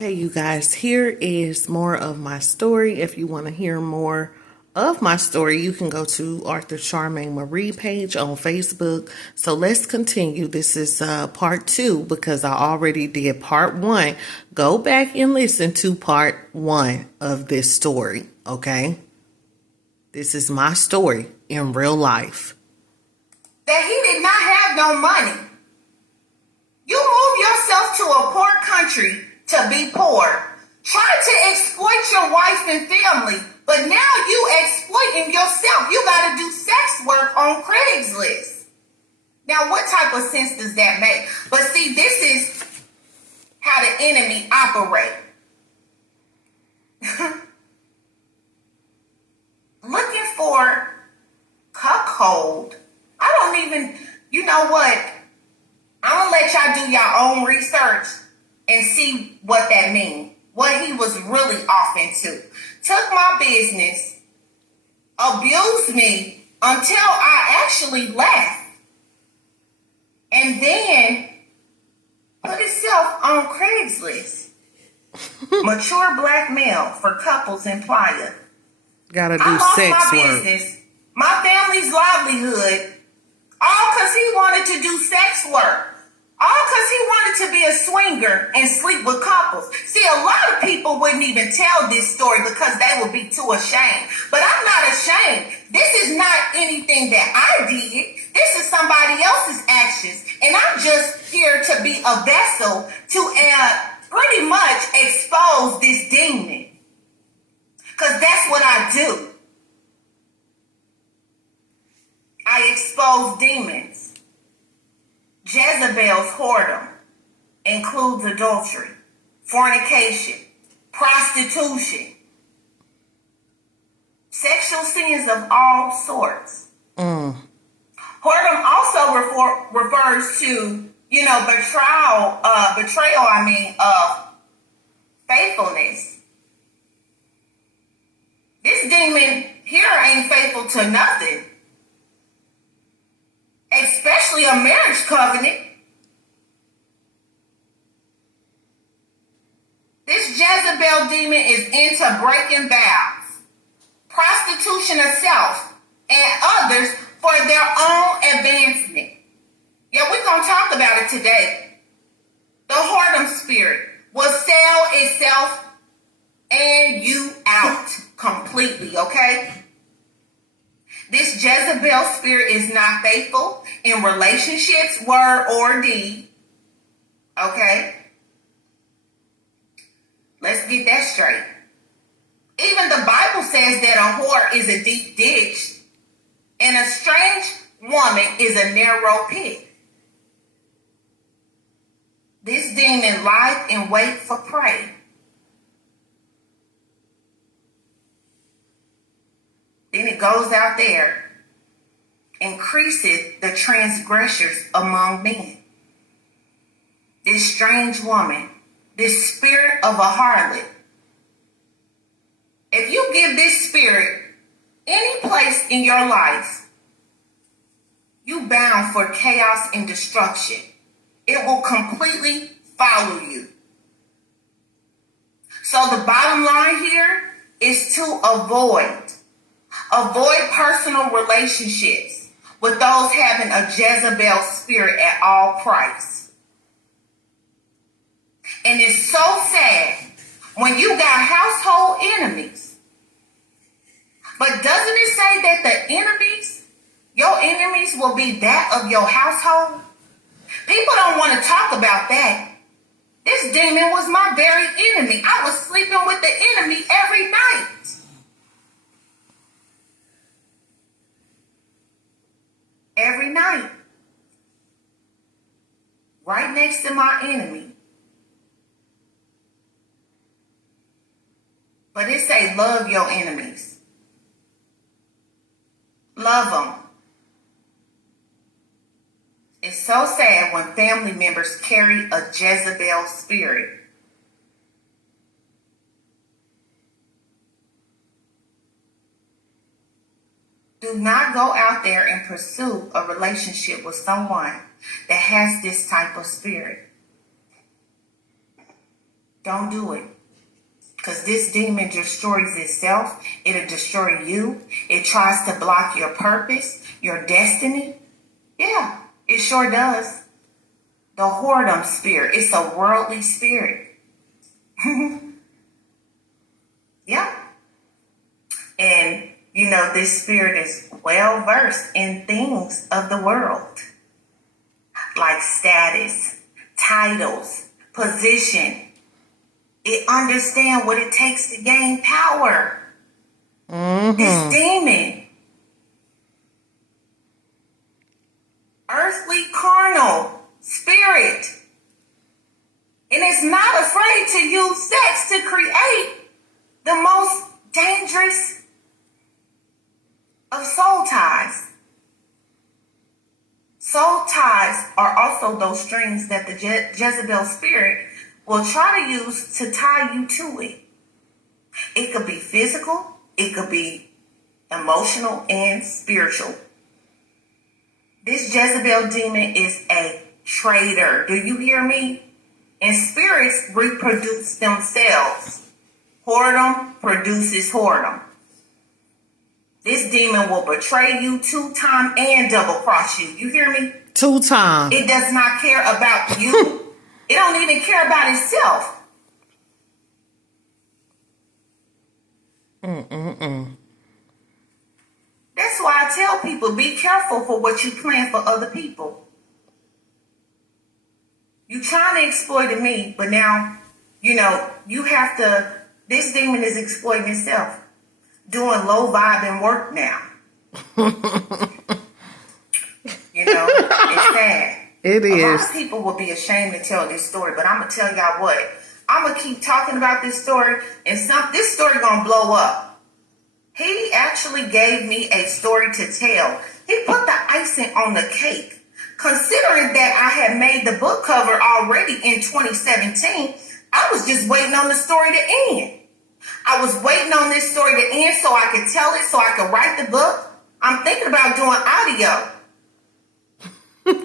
Hey, you guys, here is more of my story. If you want to hear more of my story, you can go to Arthur Charmaine Marie page on Facebook. So let's continue. This is part 2 because I already did part 1. Go back and listen to part 1 of this story, okay? This is my story in real life. That he did not have no money. You move yourself to a poor country to be poor. Try to exploit your wife and family, but now you exploiting yourself. You got to do sex work on Craigslist. Now, what type of sense does that make? But see, this is how the enemy operates. Looking for cuckold. I don't even, you know what? I'm going to let y'all do your own research and see what that means. What he was really off into. Took my business, abused me until I actually left. And then put himself on Craigslist. Mature black male for couples in Playa. Gotta do I lost sex my work. business, my family's livelihood, all because he wanted to do sex work. All because he wanted to be a swinger and sleep with couples. See, a lot of people wouldn't even tell this story because they would be too ashamed. But I'm not ashamed. This is not anything that I did. This is somebody else's actions. And I'm just here to be a vessel to pretty much expose this demon. Because that's what I do. I expose demons. Jezebel's whoredom includes adultery, fornication, prostitution, sexual sins of all sorts. Whoredom also refers to, betrayal, of faithfulness. This demon here ain't faithful to nothing. Especially a marriage covenant. This Jezebel demon is into breaking vows, prostitution of self and others for their own advancement. Yeah, we're going to talk about it today. The whoredom spirit will sell itself and you out completely, okay? This Jezebel spirit is not faithful in relationships, word, or deed. Okay? Let's get that straight. Even the Bible says that a whore is a deep ditch and a strange woman is a narrow pit. This demon lies in wait for prey. Then it goes out there, increases the transgressors among men. This strange woman, this spirit of a harlot. If you give this spirit any place in your life, you bound for chaos and destruction. It will completely follow you. So the bottom line here is to avoid personal relationships with those having a Jezebel spirit at all price. And it's so sad when you got household enemies. But doesn't it say that your enemies will be that of your household? People don't want to talk about that. This demon was my very enemy. I was sleeping with the enemy every night. Every night. Right next to my enemy. But it say love your enemies. Love them. It's so sad when family members carry a Jezebel spirit. Do not go out there and pursue a relationship with someone that has this type of spirit. Don't do it. Because this demon destroys itself. It'll destroy you. It tries to block your purpose, your destiny. Yeah, it sure does. The whoredom spirit. It's a worldly spirit. Yeah. And, this spirit is well versed in things of the world. Like status, titles, position. It understands what it takes to gain power. This demon. Earthly, carnal spirit. And it's not afraid to use sex to create the most dangerous of soul ties. Soul ties are also those strings that the Jezebel spirit will try to use to tie you to it. It could be physical, it could be emotional and spiritual. This Jezebel demon is a traitor. Do you hear me? And spirits reproduce themselves. Whoredom produces whoredom. This demon will betray you 2 times and double cross you. You hear me? 2 times. It does not care about you. It don't even care about itself. That's why I tell people, be careful for what you plan for other people. You trying to exploit me, but now, you have to, this demon is exploiting itself. Doing low vibing work now. It's sad. It is. A lot of people will be ashamed to tell this story, but I'm going to tell y'all what. I'm going to keep talking about this story, and this story going to blow up. He actually gave me a story to tell. He put the icing on the cake. Considering that I had made the book cover already in 2017, I was just waiting on the story to end. I was waiting on this story to end so I could tell it, so I could write the book. I'm thinking about doing audio. An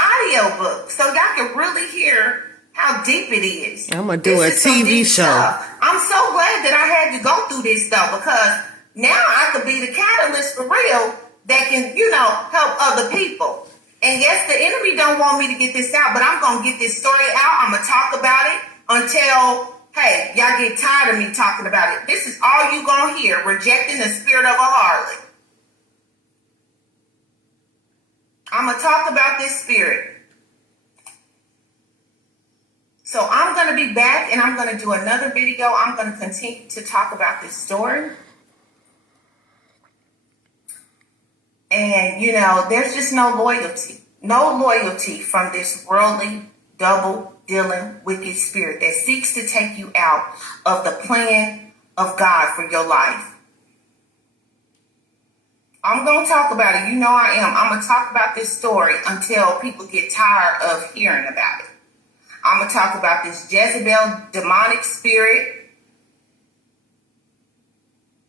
audio book. So y'all can really hear how deep it is. I'm going to do a TV show. I'm so glad that I had to go through this stuff, because now I could be the catalyst for real that can, help other people. And yes, the enemy don't want me to get this out, but I'm going to get this story out. I'm going to talk about it until, hey, y'all get tired of me talking about it. This is all you going to hear, rejecting the spirit of a harlot. I'm going to talk about this spirit. So I'm going to be back and I'm going to do another video. I'm going to continue to talk about this story. And, there's just no loyalty from this worldly, double-dealing, wicked spirit that seeks to take you out of the plan of God for your life. I'm going to talk about it. I am. I'm going to talk about this story until people get tired of hearing about it. I'm going to talk about this Jezebel demonic spirit,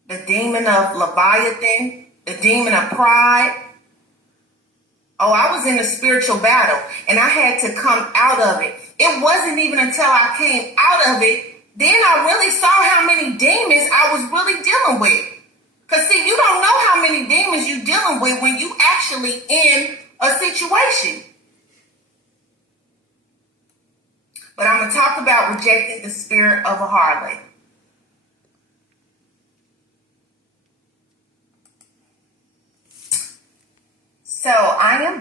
the demon of Leviathan, the demon of pride. Oh, I was in a spiritual battle and I had to come out of it. It wasn't even until I came out of it, then I really saw how many demons I was really dealing with. Because see, you don't know how many demons you're dealing with when you actually in a situation. But I'm going to talk about rejecting the spirit of a harlot. So I am